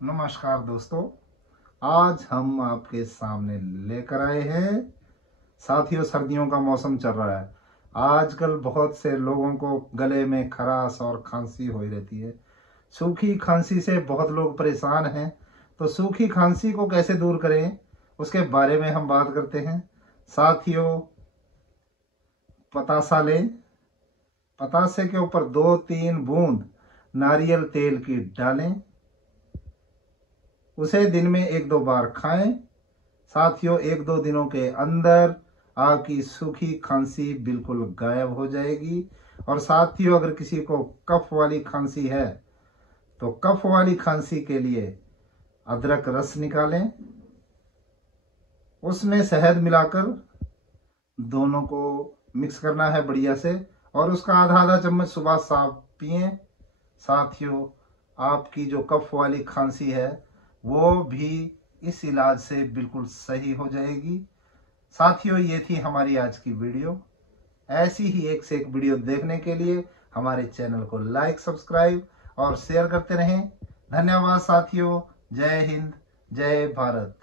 नमस्कार दोस्तों, आज हम आपके सामने लेकर आए हैं। साथियों, सर्दियों का मौसम चल रहा है। आजकल बहुत से लोगों को गले में खराश और खांसी हो रहती है। सूखी खांसी से बहुत लोग परेशान हैं। तो सूखी खांसी को कैसे दूर करें, उसके बारे में हम बात करते हैं। साथियों, पतासा लें। पतासे के ऊपर 2-3 बूंद नारियल तेल की डालें। उसे दिन में 1-2 बार खाएं। साथियों, 1-2 दिनों के अंदर आपकी सूखी खांसी बिल्कुल गायब हो जाएगी। और साथियों, अगर किसी को कफ वाली खांसी है तो कफ वाली खांसी के लिए अदरक रस निकालें, उसमें शहद मिलाकर दोनों को मिक्स करना है बढ़िया से, और उसका आधा आधा चम्मच सुबह शाम पिएं। साथियों, आपकी जो कफ वाली खांसी है वो भी इस इलाज से बिल्कुल सही हो जाएगी। साथियों, ये थी हमारी आज की वीडियो। ऐसी ही एक से एक वीडियो देखने के लिए हमारे चैनल को लाइक, सब्सक्राइब और शेयर करते रहें। धन्यवाद साथियों। जय हिंद, जय भारत।